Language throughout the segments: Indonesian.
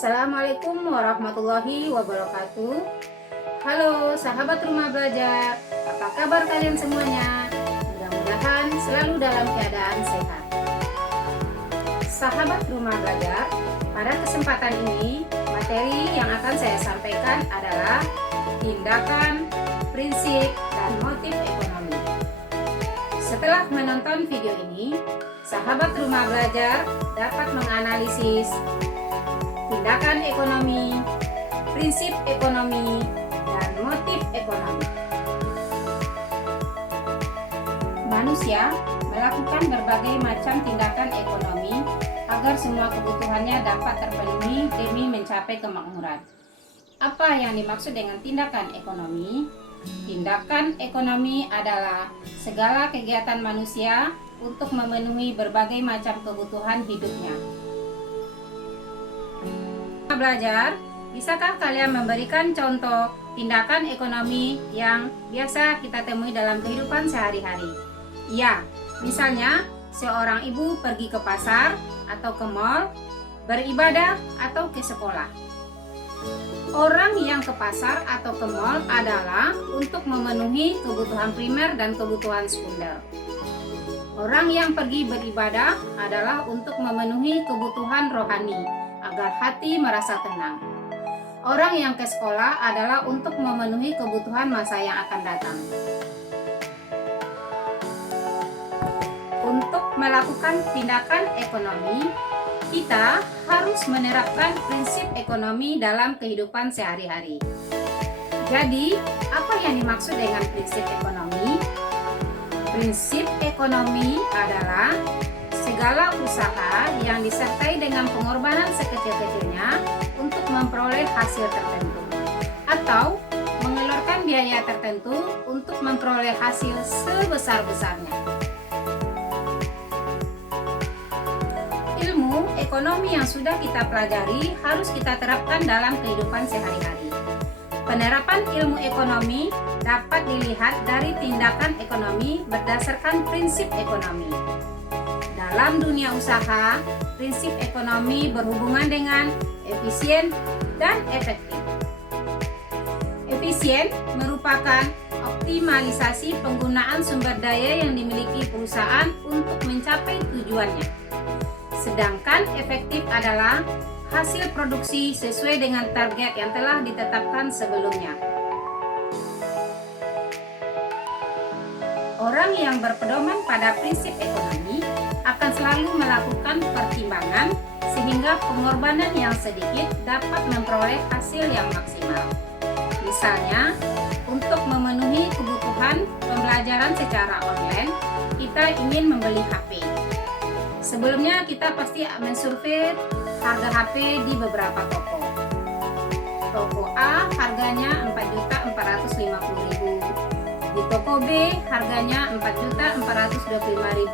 Assalamualaikum warahmatullahi wabarakatuh. Halo sahabat rumah belajar, apa kabar kalian semuanya? Mudah-mudahan selalu dalam keadaan sehat. Sahabat rumah belajar, pada kesempatan ini materi yang akan saya sampaikan adalah tindakan, prinsip, dan motif ekonomi. Setelah menonton video ini, sahabat rumah belajar dapat menganalisis tindakan ekonomi, prinsip ekonomi, dan motif ekonomi. Manusia melakukan berbagai macam tindakan ekonomi agar semua kebutuhannya dapat terpenuhi demi mencapai kemakmuran. Apa yang dimaksud dengan tindakan ekonomi? Tindakan ekonomi adalah segala kegiatan manusia untuk memenuhi berbagai macam kebutuhan hidupnya. Belajar, bisakah kalian memberikan contoh tindakan ekonomi yang biasa kita temui dalam kehidupan sehari-hari? Ya, misalnya seorang ibu pergi ke pasar atau ke mall, beribadah atau ke sekolah. Orang yang ke pasar atau ke mall adalah untuk memenuhi kebutuhan primer dan kebutuhan sekunder. Orang yang pergi beribadah adalah untuk memenuhi kebutuhan rohani agar hati merasa tenang. Orang yang ke sekolah adalah untuk memenuhi kebutuhan masa yang akan datang. Untuk melakukan tindakan ekonomi, kita harus menerapkan prinsip ekonomi dalam kehidupan sehari-hari. Jadi, apa yang dimaksud dengan prinsip ekonomi? Prinsip ekonomi adalah segala usaha yang disertai dengan pengorbanan sekecil-kecilnya untuk memperoleh hasil tertentu, atau mengeluarkan biaya tertentu untuk memperoleh hasil sebesar-besarnya. Ilmu ekonomi yang sudah kita pelajari harus kita terapkan dalam kehidupan sehari-hari. Penerapan ilmu ekonomi dapat dilihat dari tindakan ekonomi berdasarkan prinsip ekonomi. Dalam dunia usaha, prinsip ekonomi berhubungan dengan efisien dan efektif. Efisien merupakan optimalisasi penggunaan sumber daya yang dimiliki perusahaan untuk mencapai tujuannya. Sedangkan efektif adalah hasil produksi sesuai dengan target yang telah ditetapkan sebelumnya. Orang yang berpedoman pada prinsip ekonomi akan selalu melakukan pertimbangan sehingga pengorbanan yang sedikit dapat memperoleh hasil yang maksimal. Misalnya, untuk memenuhi kebutuhan pembelajaran secara online, kita ingin membeli HP. Sebelumnya kita pasti mensurvei harga HP di beberapa toko. Toko A harganya Rp4.450.000. Di toko B harganya Rp4.425.000.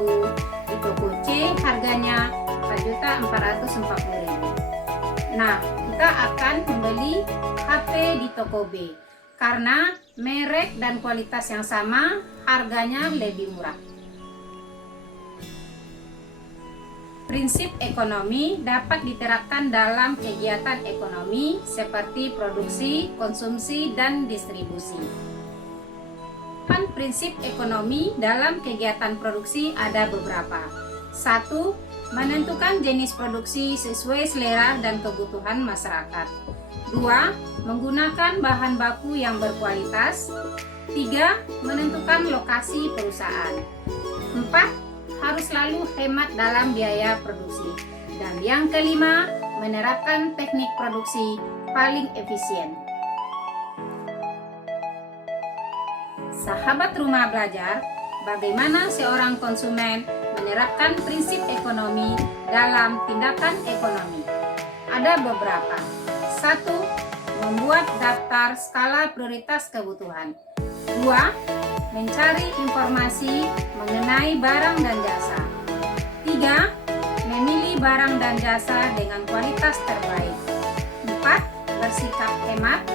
Di toko C harganya Rp4.440.000. Nah, kita akan membeli HP di toko B karena merek dan kualitas yang sama, harganya lebih murah. Prinsip ekonomi dapat diterapkan dalam kegiatan ekonomi seperti produksi, konsumsi, dan distribusi. Prinsip ekonomi dalam kegiatan produksi ada beberapa. 1. Menentukan jenis produksi sesuai selera dan kebutuhan masyarakat. 2. Menggunakan bahan baku yang berkualitas. 3. Menentukan lokasi perusahaan. 4. Harus selalu hemat dalam biaya produksi. Dan yang kelima, menerapkan teknik produksi paling efisien. Sahabat rumah belajar, bagaimana seorang konsumen menerapkan prinsip ekonomi dalam tindakan ekonomi? Ada beberapa. 1. Membuat daftar skala prioritas kebutuhan. 2. Mencari informasi mengenai barang dan jasa. 3. Memilih barang dan jasa dengan kualitas terbaik. 4. Bersikap hemat.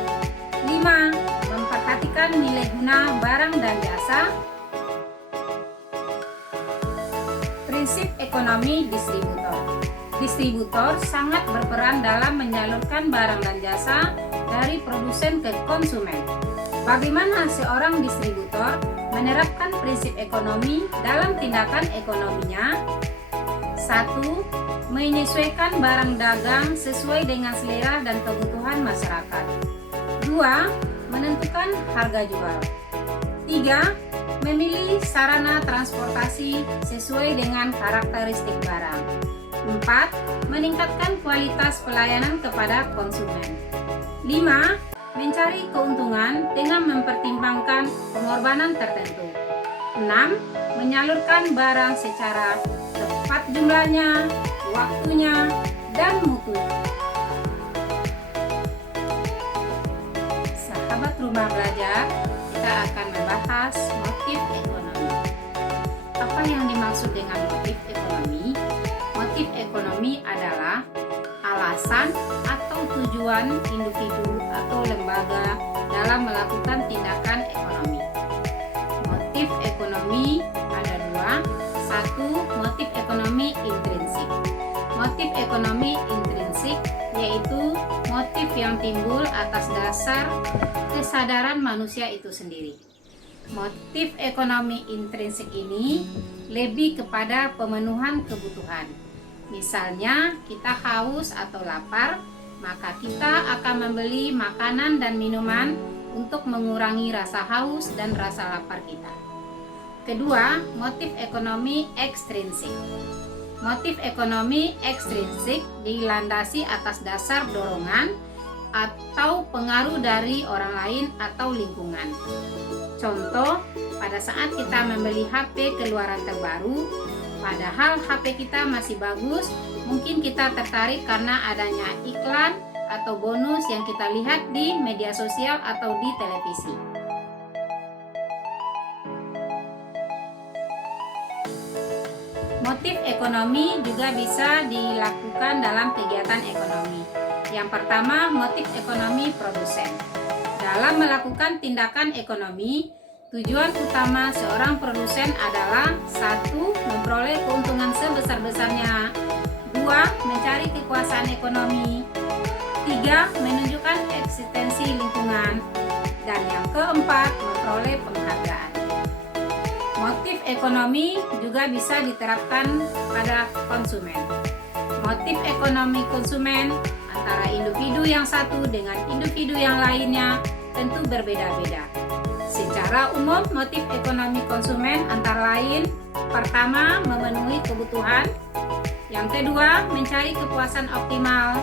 5. Memperhatikan nilai guna barang dan jasa. Prinsip ekonomi distributor. Distributor sangat berperan dalam menyalurkan barang dan jasa dari produsen ke konsumen. Bagaimana seorang distributor menerapkan prinsip ekonomi dalam tindakan ekonominya? 1. Menyesuaikan barang dagang sesuai dengan selera dan kebutuhan masyarakat. 2. Menentukan harga jual. 3. Memilih sarana transportasi sesuai dengan karakteristik barang. 4. Meningkatkan kualitas pelayanan kepada konsumen. 5. Mencari keuntungan dengan mempertimbangkan pengorbanan tertentu. 6. Menyalurkan barang secara tepat jumlahnya, waktunya, dan mutunya. Sahabat Rumah Belajar, kita akan membahas motif ekonomi. Apa yang dimaksud dengan motif ekonomi? Motif ekonomi adalah alasan atau tujuan individu atau lembaga dalam melakukan tindakan ekonomi. Motif ekonomi ada dua. 1. Motif ekonomi intrinsik. Motif ekonomi intrinsik yaitu motif yang timbul atas dasar kesadaran manusia itu sendiri. Motif ekonomi intrinsik ini lebih kepada pemenuhan kebutuhan. Misalnya kita haus atau lapar, maka kita akan membeli makanan dan minuman untuk mengurangi rasa haus dan rasa lapar kita. Kedua, motif ekonomi ekstrinsik. Motif ekonomi ekstrinsik dilandasi atas dasar dorongan atau pengaruh dari orang lain atau lingkungan. Contoh, pada saat kita membeli HP keluaran terbaru, padahal HP kita masih bagus, mungkin kita tertarik karena adanya iklan atau bonus yang kita lihat di media sosial atau di televisi. Motif ekonomi juga bisa dilakukan dalam kegiatan ekonomi. Yang pertama, motif ekonomi produsen. Dalam melakukan tindakan ekonomi, tujuan utama seorang produsen adalah 1. Memperoleh keuntungan sebesar-besarnya. 2. Mencari kekuasaan ekonomi. 3. Menunjukkan eksistensi lingkungan. Dan yang keempat, memperoleh penghargaan. Motif ekonomi juga bisa diterapkan pada konsumen. Motif ekonomi konsumen antara individu yang satu dengan individu yang lainnya tentu berbeda-beda. Secara umum, motif ekonomi konsumen antara lain: pertama, memenuhi kebutuhan; yang kedua, mencari kepuasan optimal;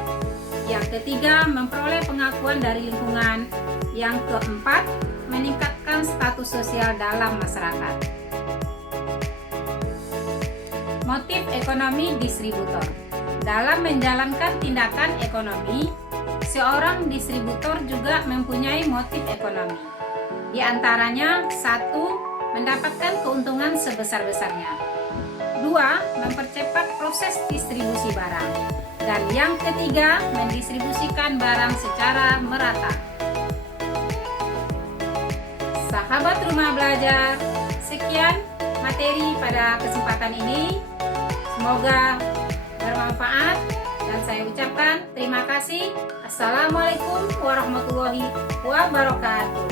yang ketiga, memperoleh pengakuan dari lingkungan; yang keempat, meningkatkan status sosial dalam masyarakat. Motif ekonomi distributor. Dalam menjalankan tindakan ekonomi, seorang distributor juga mempunyai motif ekonomi. Di antaranya, 1. Mendapatkan keuntungan sebesar-besarnya. 2. Mempercepat proses distribusi barang. Dan yang ketiga, mendistribusikan barang secara merata. Sahabat Rumah Belajar, sekian materi pada kesempatan ini. Semoga bermanfaat dan saya ucapkan terima kasih. Assalamualaikum warahmatullahi wabarakatuh.